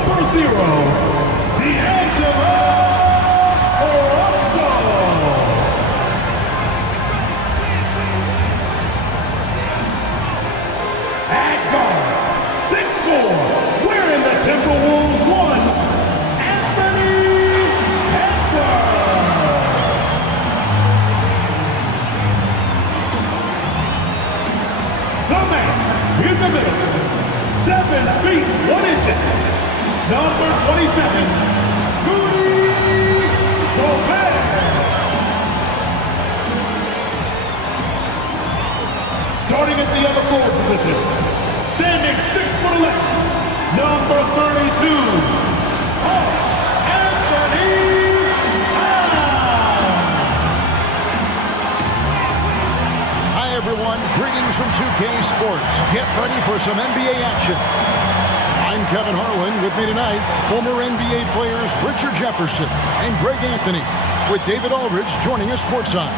number 0, D'Angelo Russell. At guard, 6'4", wearing the Timberwolves 1, in the middle, 7 feet 1 inches, number 27, Rudy Gobert. Starting at the other forward position, standing 6'11", number 32, Karl-Anthony Towns. Hi everyone, greetings from 2K Sports. Get ready for some NBA action. I'm Kevin Harlan. With me tonight, former NBA players Richard Jefferson and Greg Anthony, with David Aldridge joining us courtside.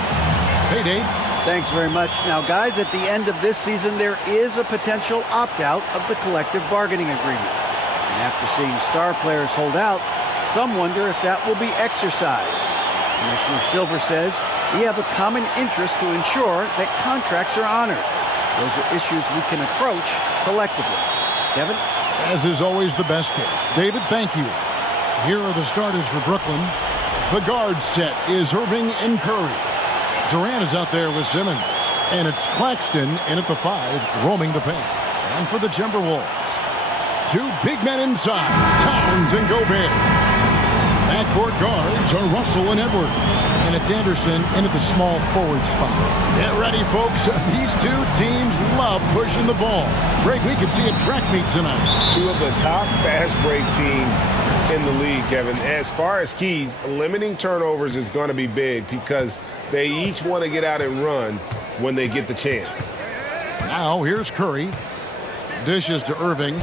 Hey Dave. Thanks very much. Now guys, at the end of this season, there is a potential opt-out of the collective bargaining agreement. And after seeing star players hold out, some wonder if that will be exercised. Commissioner Silver says we have a common interest to ensure that contracts are honored. Those are issues we can approach collectively. Kevin? As is always the best case. David, thank you. Here are the starters for Brooklyn. The guard set is Irving and Curry. Durant is out there with Simmons. And it's Claxton in at the 5, roaming the paint. And for the Timberwolves, 2 big men inside, Towns and Gobert. Backcourt guards are Russell and Edwards. And it's Anderson in at the small forward spot. Get ready, folks. These 2 teams love pushing the ball. Greg, we can see a track meet tonight. 2 of the top fast break teams in the league, Kevin. As far as keys, limiting turnovers is going to be big because they each want to get out and run when they get the chance. Now here's Curry. Dishes to Irving.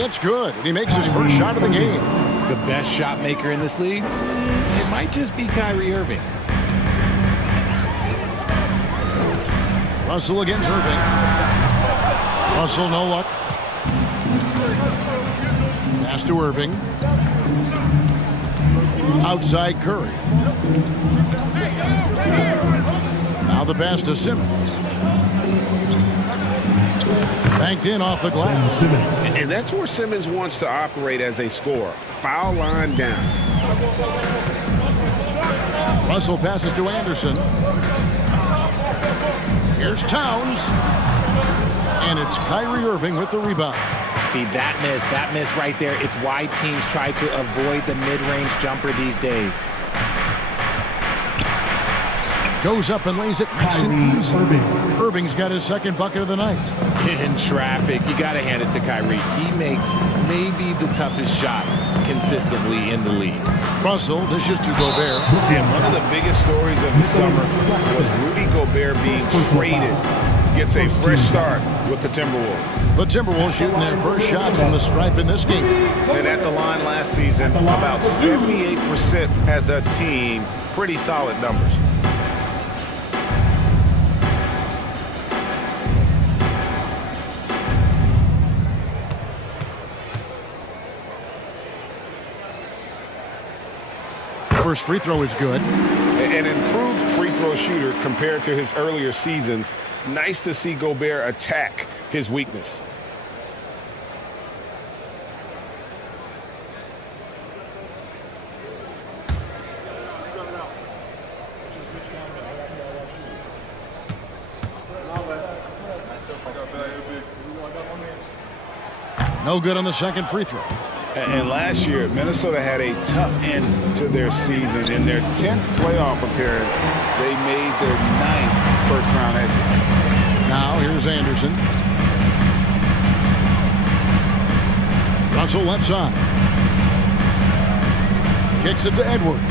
It's good, and he makes his first shot of the game. The best shot maker in this league? It might just be Kyrie Irving. Russell against Irving. Russell, no luck. Pass to Irving. Outside Curry. Now the pass to Simmons. Banked in off the glass. And that's where Simmons wants to operate as a scorer. Foul line down. Russell passes to Anderson. Here's Towns. And it's Kyrie Irving with the rebound. See, that miss right there. It's why teams try to avoid the mid-range jumper these days. Goes up and lays it nice and easy. Irving's got his second bucket of the night. In traffic, you got to hand it to Kyrie. He makes maybe the toughest shots consistently in the league. Russell dishes to Gobert. And one of the biggest stories of the summer was Rudy Gobert being traded. Gets a fresh start with the Timberwolves. The Timberwolves shooting their first shots from the stripe in this game. And at the line last season, about 78% as a team. Pretty solid numbers. First free throw is good. An improved free throw shooter compared to his earlier seasons. Nice to see Gobert attack his weakness. No good on the second free throw. And last year, Minnesota had a tough end to their season. In their 10th playoff appearance, they made their 9th first-round exit. Now here's Anderson. Russell left side. Kicks it to Edwards.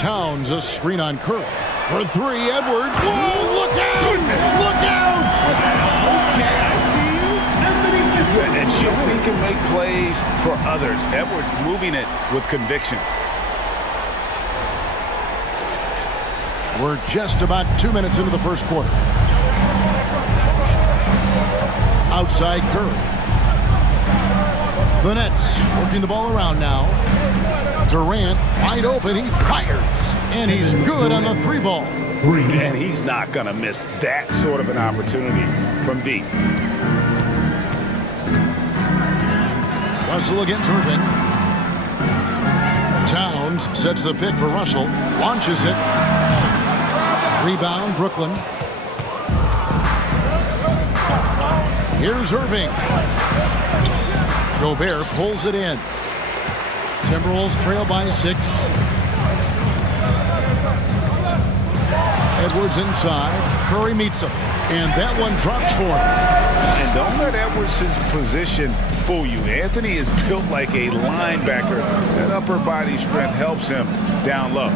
Towns, a screen on Curry. For 3, Edwards. Whoa, look out! Goodness. Look out! Okay, I see you. And showing he can make plays for others. Edwards moving it with conviction. We're just about 2 minutes into the first quarter. Outside Curry. The Nets working the ball around now. Durant wide open. He fires. And he's good on the three ball. And he's not going to miss that sort of an opportunity from deep. Russell against Irving. Towns sets the pick for Russell. Launches it. Rebound, Brooklyn. Here's Irving. Gobert pulls it in. Timberwolves trail by 6. Edwards inside. Curry meets him. And that one drops for him. And don't let Edwards' position fool you. Anthony is built like a linebacker. That upper body strength helps him down low.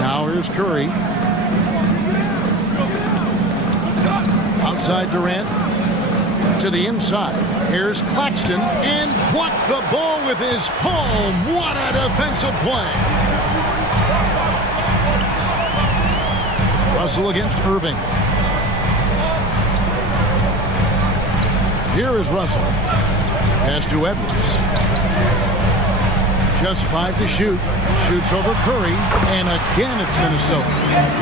Now here's Curry. Outside Durant. To the inside. Here's Claxton. And blocked the ball with his palm. What a defensive play. Russell against Irving. Here is Russell. Pass to Edwards. Just 5 to shoot. Shoots over Curry. And again, it's Minnesota.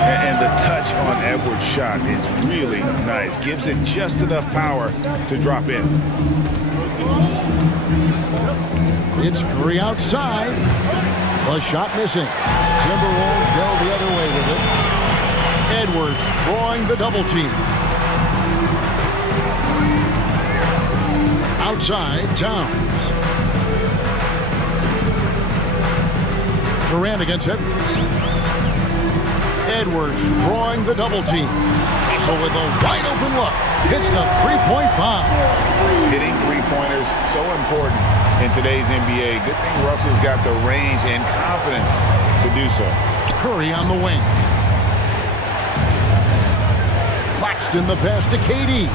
And the touch on Edwards' shot is really nice. Gives it just enough power to drop in. It's Curry outside. The shot missing. Timberwolves go the other way with it. Edwards drawing the double team. Outside, Towns. Durant against Edwards. Edwards drawing the double team. So with a wide open look, hits the three-point bomb. Hitting three-pointers, so important in today's NBA. Good thing Russell's got the range and confidence to do so. Curry on the wing. Claxton the pass to KD.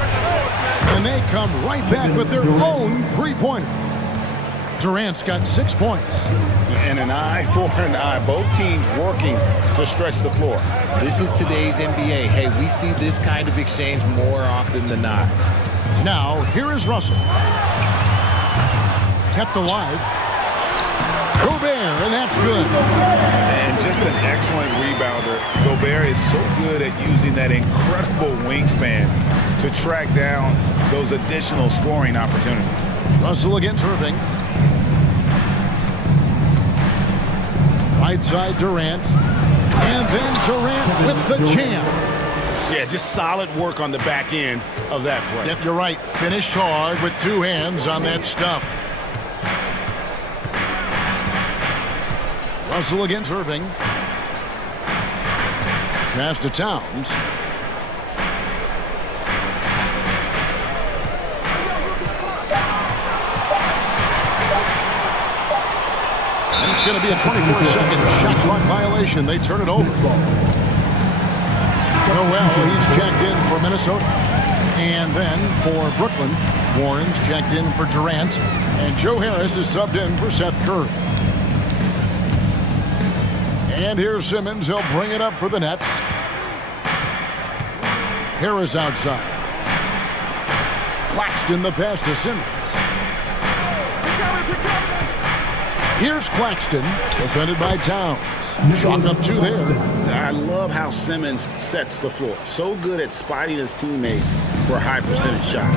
And they come right back with their own three-pointer. Durant's got 6 points. And an eye for an eye. Both teams working to stretch the floor. This is today's NBA. Hey, we see this kind of exchange more often than not. Now, here is Russell. Kept alive. Gobert, and that's good. And just an excellent rebounder. Gobert is so good at using that incredible wingspan to track down those additional scoring opportunities. Russell against Irving. Right side Durant. And then Durant with the jam. Yeah, just solid work on the back end of that play. Yep, you're right. Finished hard with 2 hands on that stuff. Russell against Irving. Pass to Towns. And it's going to be a 24-second shot clock violation. They turn it over. Noel, he's checked in for Minnesota. And then for Brooklyn, Warren's checked in for Durant. And Joe Harris is subbed in for Seth Curry. And here's Simmons. He'll bring it up for the Nets. Harris outside. Claxton the pass to Simmons. Here's Claxton, defended by Towns. Chalked up 2 there. I love how Simmons sets the floor. So good at spotting his teammates for high percentage shots.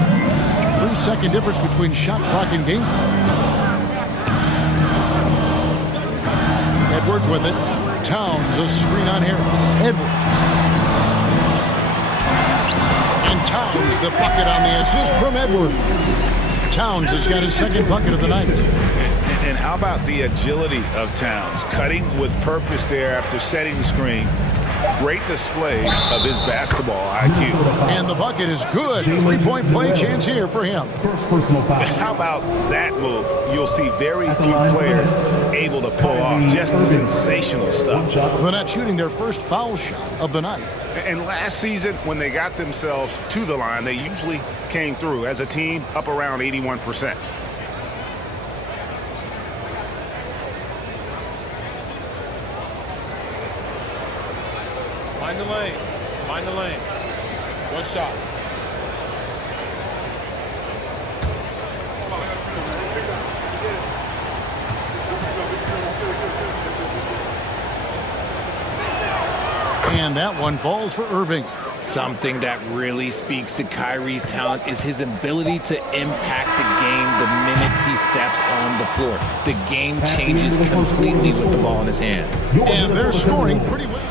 3-second difference between shot clock and game clock. Edwards with it. Towns, a screen on Harris. Edwards. And Towns, the bucket on the assist from Edwards. Towns has got his 2nd bucket of the night. And how about the agility of Towns? Cutting with purpose there after setting the screen. Great display of his basketball IQ. And the bucket is good. 3-point play chance here for him. First personal foul. How about that move? You'll see very few players able to pull off just sensational stuff. The Nets shooting their first foul shot of the night. And last season, when they got themselves to the line, they usually came through as a team up around 81%. Mind the lane. Mind the lane. One shot. And that one falls for Irving. Something that really speaks to Kyrie's talent is his ability to impact the game the minute he steps on the floor. The game changes completely with the ball in his hands. And they're scoring pretty well.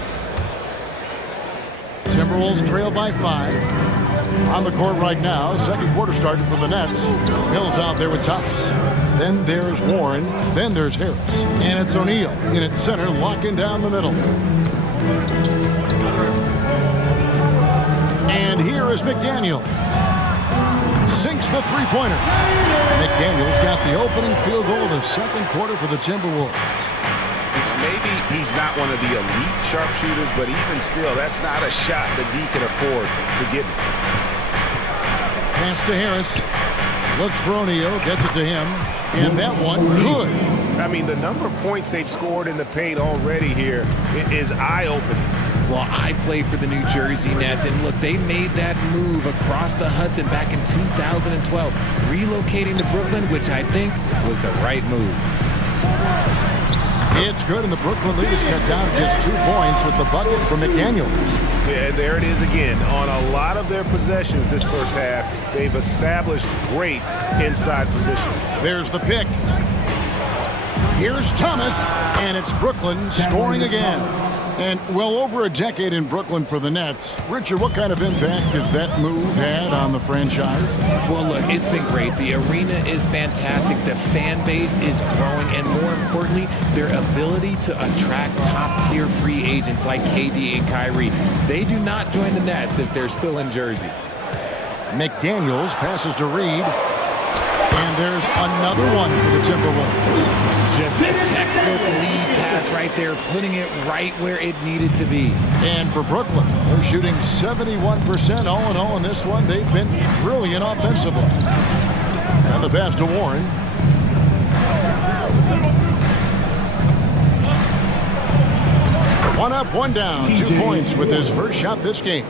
Timberwolves trail by 5. On the court right now, second quarter starting for the Nets. Hill's out there with Thomas. Then there's Warren. Then there's Harris. And it's O'Neal in at center, locking down the middle. And here is McDaniel. Sinks the three-pointer. McDaniel's got the opening field goal of the second quarter for the Timberwolves. Maybe he's not one of the elite sharpshooters, but even still, that's not a shot that D can afford to give him. Pass to Harris. Looks for O'Neal, gets it to him. And that one, good. I mean, the number of points they've scored in the paint already here is eye-opening. Well, I play for the New Jersey Nets, and look, they made that move across the Hudson back in 2012, relocating to Brooklyn, which I think was the right move. It's good, and the Brooklyn lead is cut down to just 2 points with the bucket from McDaniel. Yeah, there it is again. On a lot of their possessions this first half, they've established great inside position. There's the pick. Here's Thomas, and it's Brooklyn scoring again. And well over a decade in Brooklyn for the Nets. Richard, what kind of impact has that move had on the franchise? Well, look, it's been great. The arena is fantastic. The fan base is growing. And more importantly, their ability to attract top-tier free agents like KD and Kyrie. They do not join the Nets if they're still in Jersey. McDaniels passes to Reed. And there's another one for the Timberwolves. Just a textbook lead pass right there, putting it right where it needed to be. And for Brooklyn, they're shooting 71% all in all in this one. They've been brilliant offensively. And the pass to Warren. One up, one down. 2 points with his first shot this game.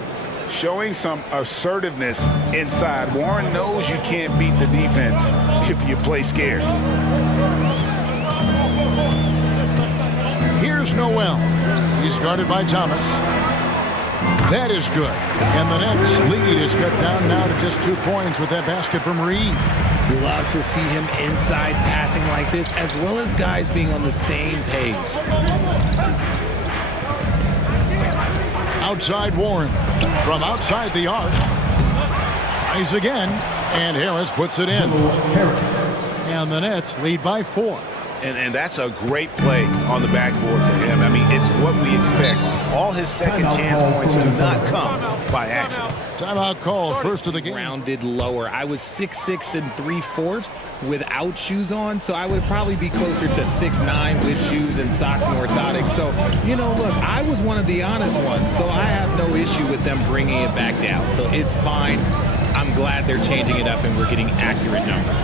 Showing some assertiveness inside. Warren knows you can't beat the defense if you play scared. Here's Noel. He's guarded by Thomas. That is good. And the Nets lead is cut down now to just 2 points with that basket from Reed. Love to see him inside passing like this, as well as guys being on the same page. Outside Warren. From outside the arc. Tries again. And Harris puts it in. And the Nets lead by 4. And that's a great play on the backboard for him. I mean, it's what we expect. All his second chance points do not come by accident. Timeout called, first of the game. Rounded lower. I was 6'6" and 3/4 without shoes on, so I would probably be closer to 6'9" with shoes and socks and orthotics. So, you know, look, I was one of the honest ones, so I have no issue with them bringing it back down. So it's fine. I'm glad they're changing it up and we're getting accurate numbers.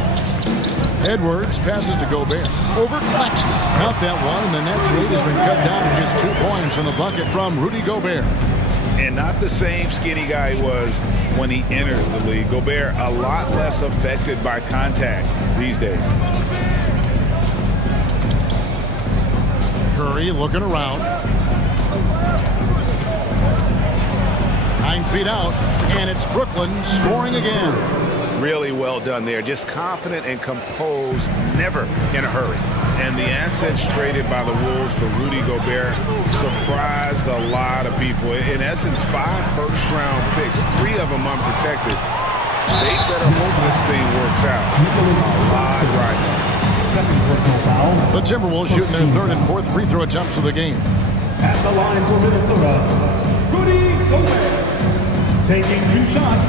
Edwards passes to Gobert. Over Claxton. Not that one, and the Nets lead has been cut down to just 2 points on the bucket from Rudy Gobert. And not the same skinny guy he was when he entered the league. Gobert a lot less affected by contact these days. Curry looking around. 9 feet out, and it's Brooklyn scoring again. Really well done there. Just confident and composed, never in a hurry. And the assets traded by the Wolves for Rudy Gobert surprised a lot of people. In essence, 5 first-round picks, 3 of them unprotected. They better hope this thing works out. A lot right now. The Timberwolves shooting their 3rd and 4th free throw attempts of the game. At the line for Minnesota, Rudy Gobert, taking 2 shots.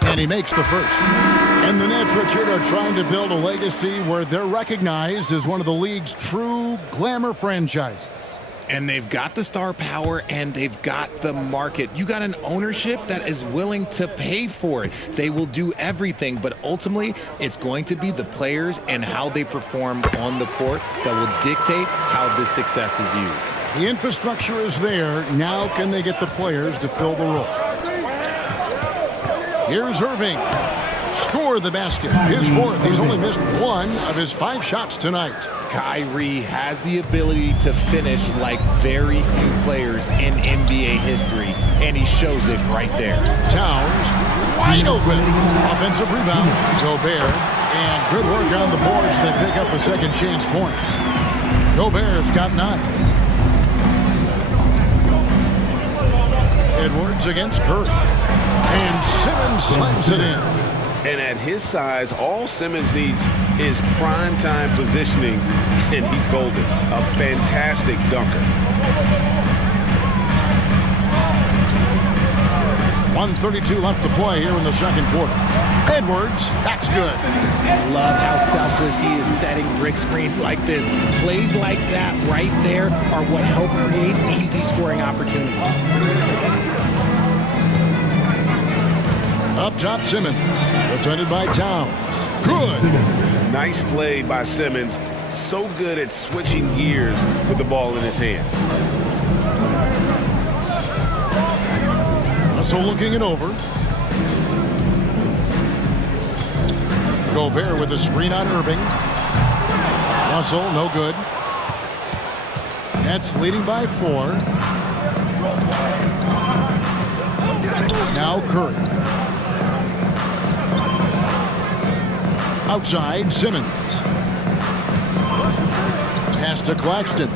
And he makes the first. And the Nets, Richard, are trying to build a legacy where they're recognized as one of the league's true glamour franchises. And they've got the star power and they've got the market. You got an ownership that is willing to pay for it. They will do everything, but ultimately it's going to be the players and how they perform on the court that will dictate how this success is viewed. The infrastructure is there. Now can they get the players to fill the role? Here's Irving. Score the basket. His fourth. He's only missed 1 of his 5 shots tonight. Kyrie has the ability to finish like very few players in NBA history, and he shows it right there. Towns, wide open. Offensive rebound. Gobert, and good work on the boards that pick up the second chance points. Gobert's got 9. Edwards against Curry. And Simmons slams it in. And at his size, all Simmons needs is prime-time positioning, and he's golden. A fantastic dunker. 1:32 left to play here in the second quarter. Edwards, that's good. Love how selfless he is setting brick screens like this. Plays like that right there are what help create easy scoring opportunities. Up top, Simmons. Defended by Towns. Good. Nice play by Simmons. So good at switching gears with the ball in his hand. Russell looking it over. Gobert with a screen on Irving. Russell, no good. Nets leading by 4. Now Curry. Outside, Simmons. Pass to Claxton.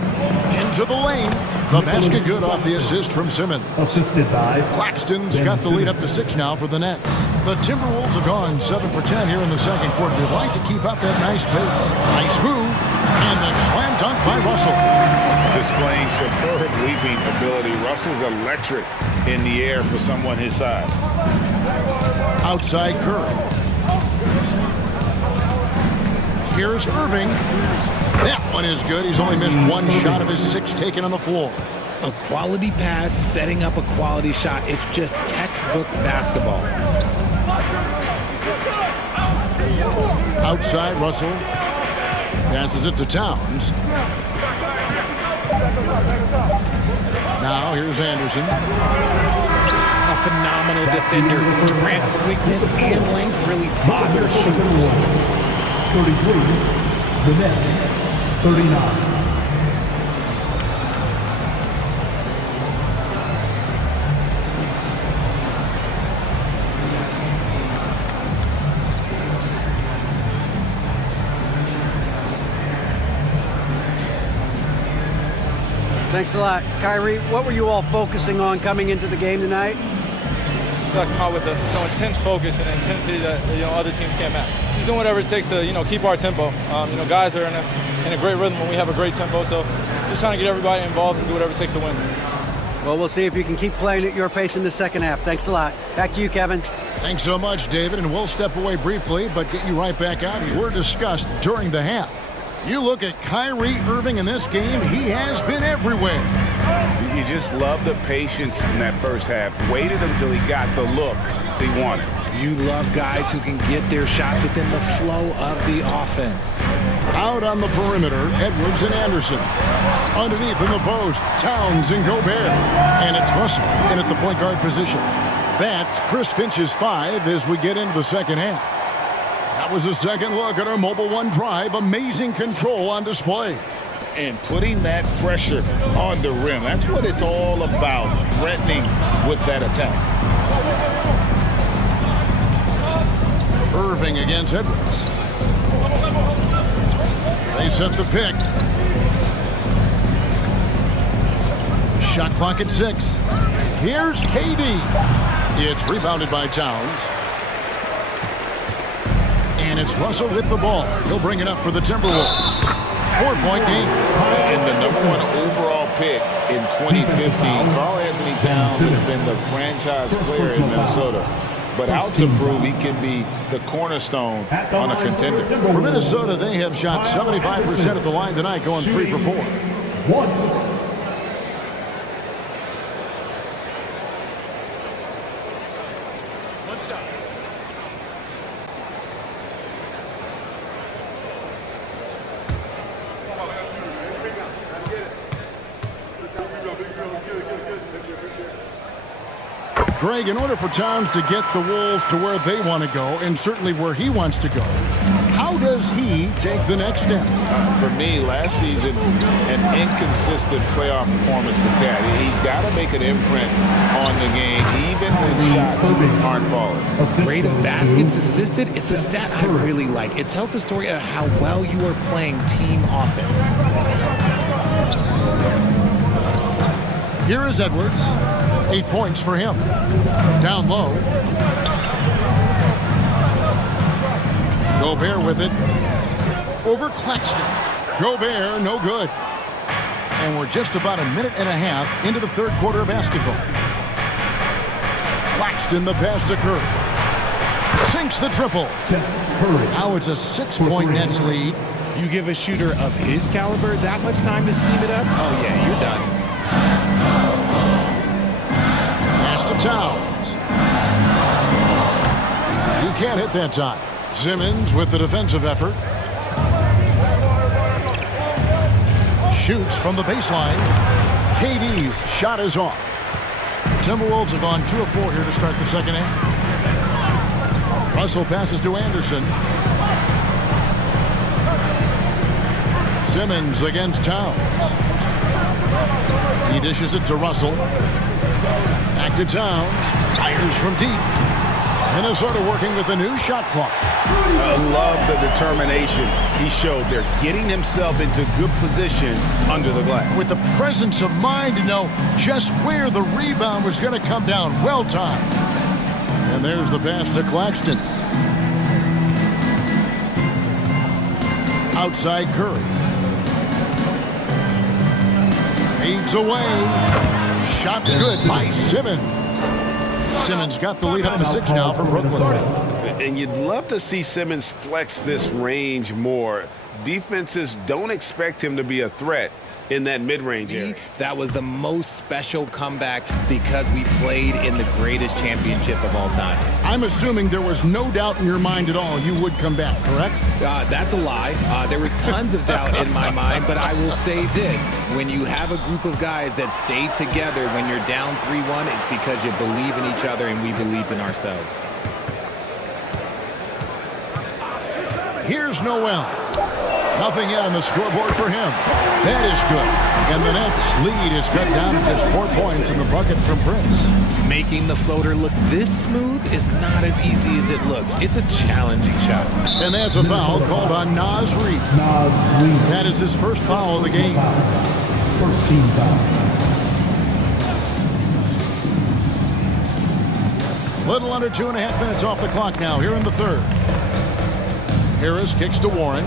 Into the lane. The basket good off the assist from Simmons. Assisted by Claxton's got the lead up to 6 now for the Nets. The Timberwolves have gone 7 for 10 here in the second quarter. They'd like to keep up that nice pace. Nice move. And the slam dunk by Russell. Displaying superb leaping ability. Russell's electric in the air for someone his size. Outside Curry. Here's Irving. That one is good. He's only missed 1 shot of his 6 taken on the floor. A quality pass, setting up a quality shot. It's just textbook basketball. Outside, Russell. Passes it to Towns. Now, here's Anderson. A phenomenal defender. Durant's quickness and length really bother shooters. 33, the Nets, 39. Thanks a lot. Kyrie, what were you all focusing on coming into the game tonight? Come out with the intense focus and intensity that other teams can't match. He's doing whatever it takes to keep our tempo. Guys are in a great rhythm when we have a great tempo. So just trying to get everybody involved and do whatever it takes to win. Well, we'll see if you can keep playing at your pace in the second half. Thanks a lot. Back to you, Kevin. Thanks so much, David, and we'll step away briefly, but get you right back out here. We're discussed during the half. You look at Kyrie Irving in this game, he has been everywhere. You just love the patience in that first half. Waited until he got the look he wanted. You love guys who can get their shot within the flow of the offense. Out on the perimeter, Edwards and Anderson. Underneath in the post, Towns and Gobert. And it's Russell in at the point guard position. That's Chris Finch's 5 as we get into the second half. That was a second look at our Mobile One drive. Amazing control on display. And putting that pressure on the rim. That's what it's all about, threatening with that attack. Irving against Edwards. They set the pick. Shot clock at 6. Here's KD. It's rebounded by Towns. And it's Russell with the ball. He'll bring it up for the Timberwolves. 4-point game. And the #1 overall pick in 2015, Karl-Anthony Towns has been the franchise player in Minnesota. But out to prove he can be the cornerstone on a contender. For Minnesota, they have shot 75% at the line tonight, going 3 for 4. Greg, in order for Towns to get the Wolves to where they want to go, and certainly where he wants to go, how does he take the next step? For me, last season, an inconsistent playoff performance for Cat. He's got to make an imprint on the game, even when shots aren't falling. Rate of baskets assisted, it's a stat I really like. It tells the story of how well you are playing team offense. Here is Edwards. 8 points for him. Down low. Gobert with it. Over Claxton. Gobert, no good. And we're just about a minute and a half into the third quarter of basketball. Claxton, the pass to Curry. Sinks the triple. Now it's a 6-point Nets lead. You give a shooter of his caliber that much time to seam it up? Oh, yeah, you're done. Pass to Towns. He can't hit that time. Simmons with the defensive effort. Shoots from the baseline. KD's shot is off. The Timberwolves have gone 2 of 4 here to start the second half. Russell passes to Anderson. Simmons against Towns. He dishes it to Russell. Back to Towns. Fires from deep. Minnesota working with the new shot clock. I love the determination he showed there, getting himself into good position under the glass. With the presence of mind to know just where the rebound was going to come down. Well timed. And there's the pass to Claxton. Outside Curry. Fades away. Shot's good by Simmons. Simmons got the lead up to 6 now for Brooklyn. And you'd love to see Simmons flex this range more. Defenses don't expect him to be a threat in that mid-range area. That was the most special comeback because we played in the greatest championship of all time. I'm assuming there was no doubt in your mind at all you would come back, correct? That's a lie. There was tons of doubt in my mind, but I will say this. When you have a group of guys that stay together when you're down 3-1, it's because you believe in each other and we believed in ourselves. Here's Noel. Nothing yet on the scoreboard for him. That is good. And the Nets' lead is cut down to just 4 points in the bucket from Prince. Making the floater look this smooth is not as easy as it looked. It's a challenging shot. And that's a foul called on Naz Reid. That is his first foul of the game. First team foul. Little under 2.5 minutes off the clock now here in the third. Harris kicks to Warren.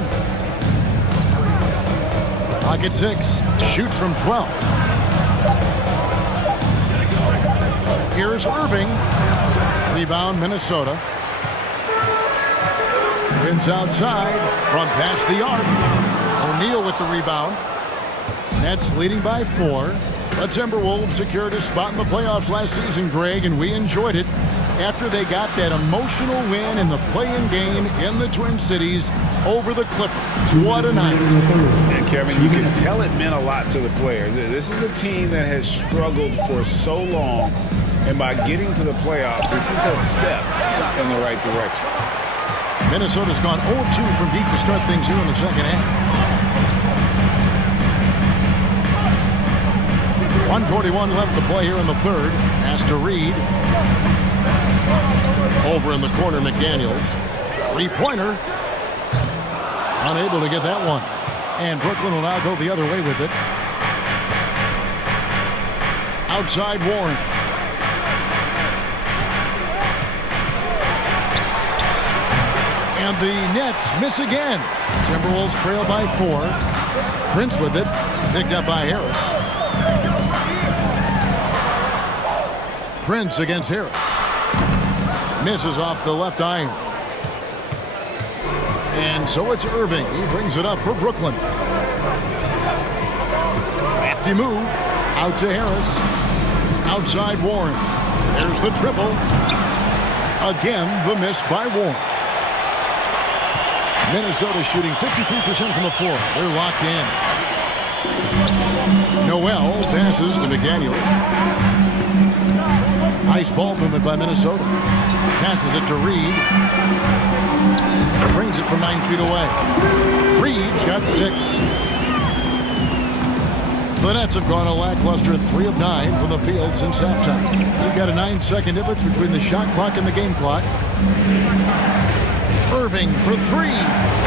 Pocket 6. Shoots from 12. Here's Irving. Rebound Minnesota. Prince outside from past the arc. O'Neal with the rebound. Nets leading by 4. The Timberwolves secured a spot in the playoffs last season, Greg, and we enjoyed it after they got that emotional win in the play-in game in the Twin Cities over the Clippers. What a night. And Kevin, you can tell it meant a lot to the players. This is a team that has struggled for so long, and by getting to the playoffs, this is a step in the right direction. Minnesota's gone 0-2 from deep to start things here in the second half. 1:41 left to play here in the third. Pass to Reid. Over in the corner, McDaniels. Three-pointer. Unable to get that one. And Brooklyn will now go the other way with it. Outside Warren. And the Nets miss again. Timberwolves trail by 4. Prince with it. Picked up by Harris. Prince against Harris. Misses off the left iron. And so it's Irving. He brings it up for Brooklyn. Crafty move. Out to Harris. Outside Warren. There's the triple. Again, the miss by Warren. Minnesota shooting 53% from the floor. They're locked in. Noel passes to McDaniels. Nice ball movement by Minnesota. Passes it to Reed. Brings it from 9 feet away. Reed's got 6. The Nets have gone a lackluster 3 of 9 from the field since halftime. You've got a 9-second difference between the shot clock and the game clock. Irving for 3.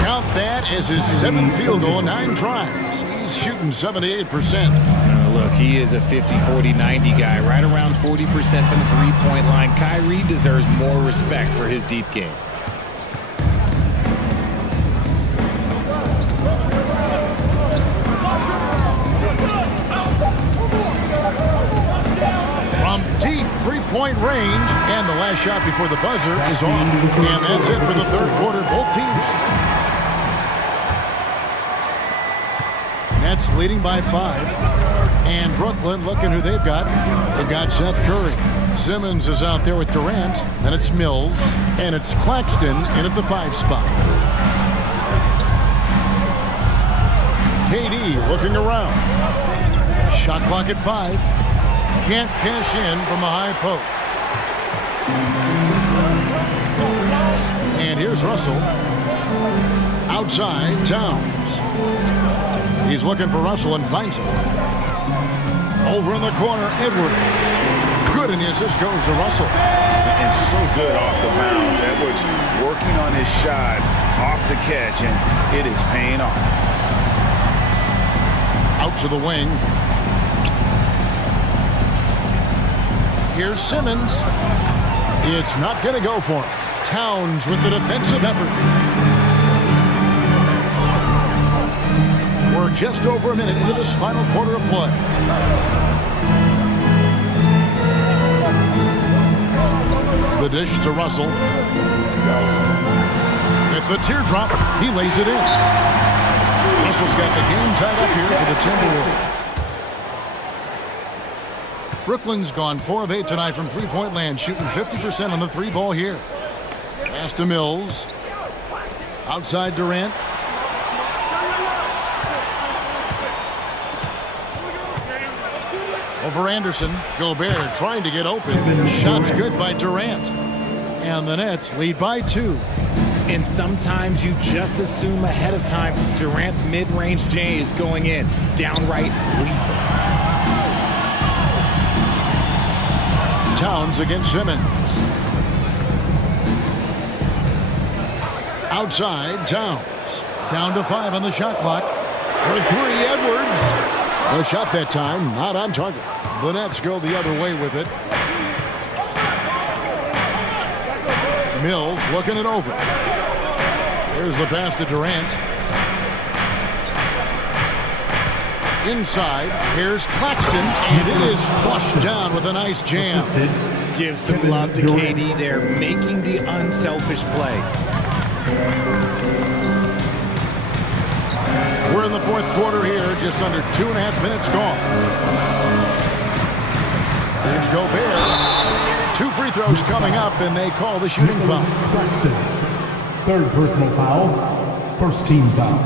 Count that as his 7th field goal in 9 tries. He's shooting 78%. Look, he is a 50-40-90 guy, right around 40% from the three-point line. Kyrie deserves more respect for his deep game. From deep three-point range, and the last shot before the buzzer is off. And that's it for the third quarter. Both teams. Nets leading by 5. And Brooklyn, looking who they've got. They've got Seth Curry. Simmons is out there with Durant. Then it's Mills. And it's Claxton in at the 5 spot. KD looking around. Shot clock at 5. Can't cash in from the high post. And here's Russell. Outside, Towns. He's looking for Russell and finds him. Over in the corner, Edwards. Good, and the assist goes to Russell. And so good off the bounds. Edwards working on his shot off the catch, and it is paying off. Out to the wing. Here's Simmons. It's not going to go for him. Towns with the defensive effort. We're just over a minute into this final quarter of play. The dish to Russell. At the teardrop, he lays it in. Russell's got the game tied up here for the Timberwolves. Brooklyn's gone 4 of 8 tonight from three-point land, shooting 50% on the 3 ball here. Pass to Mills. Outside Durant. Over Anderson. Gobert trying to get open. Shots good by Durant. And the Nets lead by 2. And sometimes you just assume ahead of time Durant's mid-range J is going in. Downright lethal. Towns against Simmons. Outside, Towns. Down to 5 on the shot clock. For 3, Edwards. The shot that time, not on target. The Nets go the other way with it. Mills looking it over. Here's the pass to Durant. Inside, here's Claxton, and it is flushed down with a nice jam. Give some love to KD there, making the unselfish play. We're in the fourth quarter here, just under 2.5 minutes gone. Here's Gobert. 2 free throws coming up, and they call the shooting foul. Claxton. 3rd personal foul. 1st team foul.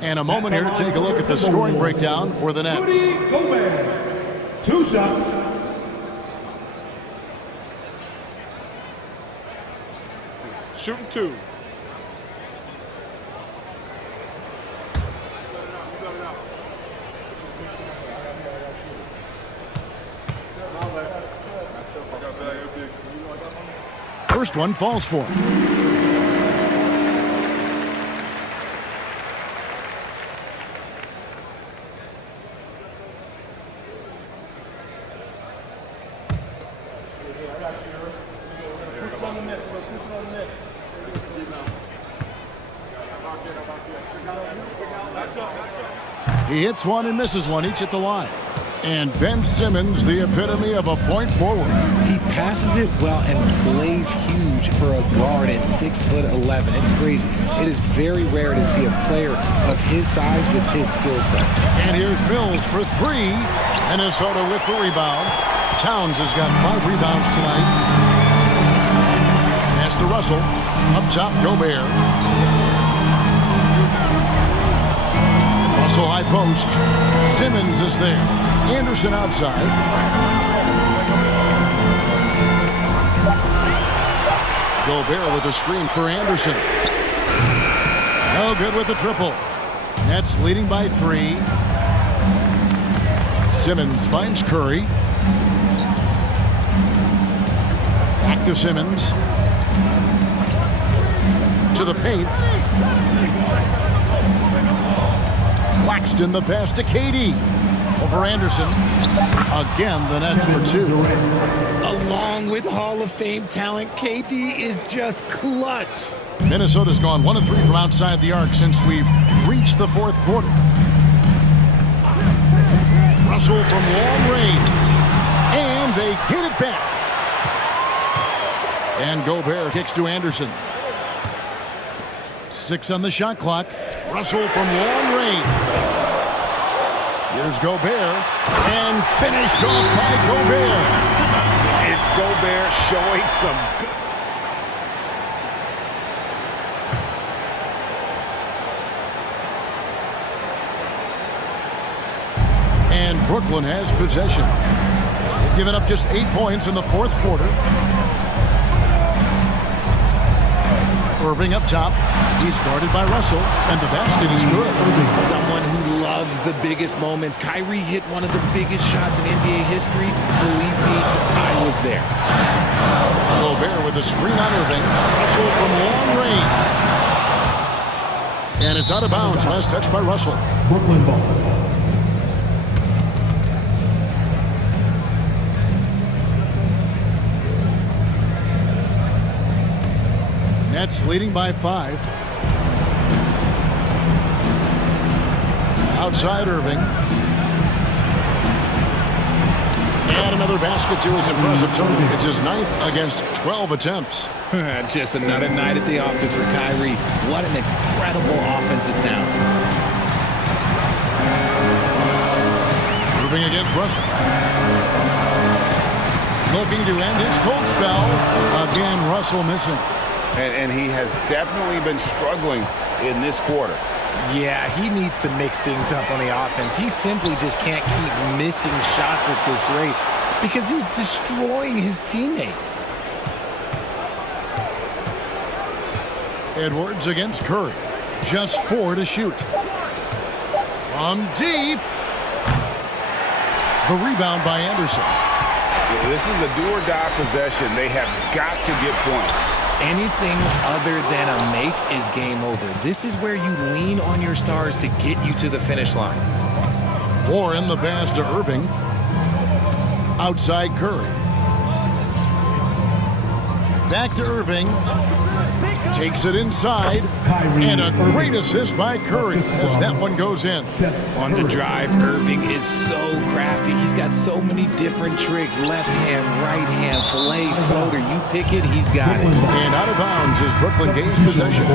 And a moment here to take a look at the scoring breakdown for the Nets. Gobert. 2 shots. Shooting 2. First one falls for him. He hits one and misses one, each at the line. And Ben Simmons, the epitome of a point forward. He passes it well and plays huge for a guard at 6'11". It's crazy. It is very rare to see a player of his size with his skill set. And here's Mills for 3. Minnesota with the rebound. Towns has got 5 rebounds tonight. Pass to Russell. Up top, Gobert. Russell high post. Simmons is there. Anderson outside. Gobert with a screen for Anderson. No good with the triple. Nets leading by 3. Simmons finds Curry. Back to Simmons. To the paint. Claxton the pass to KD. Over Anderson. Again, the Nets for 2. Along with Hall of Fame talent, KD is just clutch. Minnesota's gone 1 of 3 from outside the arc since we've reached the 4th quarter. Russell from long range. And they get it back. And Gobert kicks to Anderson. 6 on the shot clock. Russell from long range. Here's Gobert. And finished off by Gobert. It's Gobert showing some good. And Brooklyn has possession. They've given up just 8 points in the 4th quarter. Irving up top. He's guarded by Russell, and the basket is good. Someone who loves the biggest moments. Kyrie hit one of the biggest shots in NBA history. Believe me, I was there. Gobert with a screen on Irving. Russell from long range. And it's out of bounds. Last touch by Russell. Brooklyn ball. Nets leading by 5. Outside Irving. And another basket to his impressive total. It's his 9th against 12 attempts. Just another night at the office for Kyrie. What an incredible offensive talent. Irving against Russell. Looking to end his cold spell. Again, Russell missing. And he has definitely been struggling in this quarter. Yeah, he needs to mix things up on the offense. He simply just can't keep missing shots at this rate because he's destroying his teammates. Edwards against Curry. Just 4 to shoot. From deep. The rebound by Anderson. Yeah, this is a do-or-die possession. They have got to get points. Anything other than a make is game over. This is where you lean on your stars to get you to the finish line. Warren the pass to Irving. Outside Curry. Back to Irving. Takes it inside. And a great assist by Curry as that one goes in. On the drive, Irving is so crafty. He's got so many different tricks. Left hand, right hand, fillet, floater. You pick it, he's got it. And out of bounds as Brooklyn gains possession.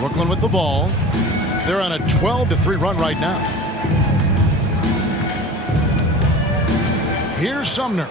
Brooklyn with the ball. They're on a 12-3 run right now. Here's Sumner.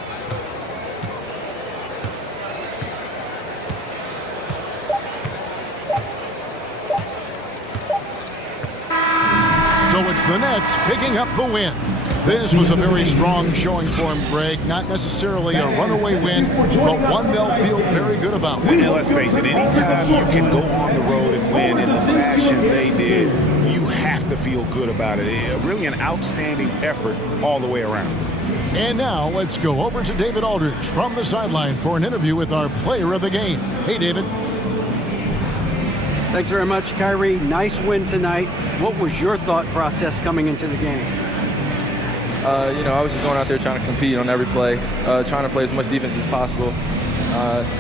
So it's the Nets picking up the win. This was a very strong showing for him, Greg. Not necessarily a runaway win, but one they'll feel very good about. And let's face it, anytime you can go on the road and win in the fashion they did, you have to feel good about it. Really an outstanding effort all the way around. And now let's go over to David Aldridge from the sideline for an interview with our player of the game. Hey, David. Thanks very much, Kyrie. Nice win tonight. What was your thought process coming into the game? I was just going out there trying to compete on every play, trying to play as much defense as possible.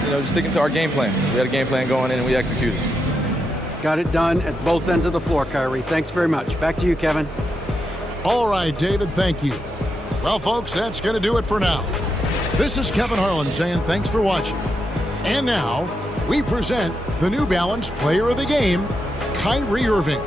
Just sticking to our game plan. We had a game plan going in and we executed. Got it done at both ends of the floor, Kyrie. Thanks very much. Back to you, Kevin. All right, David, thank you. Well, folks, that's going to do it for now. This is Kevin Harlan saying thanks for watching. And now, we present the New Balance Player of the Game, Kyrie Irving.